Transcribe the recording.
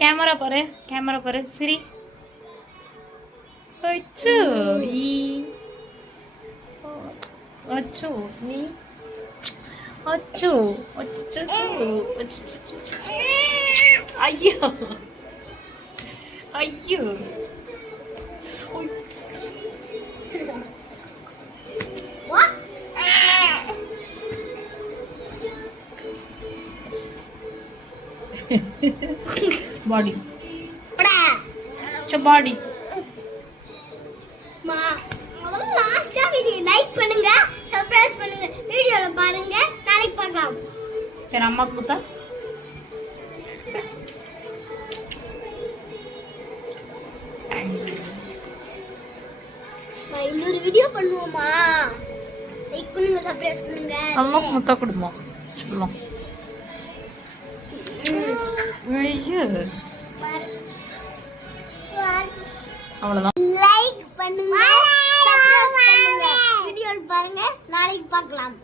Camera பாரு சிரி. அச்சோ அச்சோ நீ அச்சோ அச்சோ ஐயோ ஐயோ பாடி பாடி லாஸ்டா வீடியோ லைக் பண்ணுங்க, சப்ஸ்கிரைப் பண்ணுங்க, வீடியோல பாருங்க. நாளைக்கு பார்க்கலாம். சரி அம்மா குத்தா இன்னொரு வீடியோ பண்ணுவோமா? லைக் பண்ணுங்க, சப்ஸ்கிரைப் பண்ணுங்க. அம்மா முத்தா கொடுமா சொல்லுவோம். ஐயோ அவ்வளவுதான். லைக் பண்ணுங்க, சப்ஸ்கிரைப் பண்ணுங்க, வீடியோ பாருங்க. நாளைக்கு பார்க்கலாம்.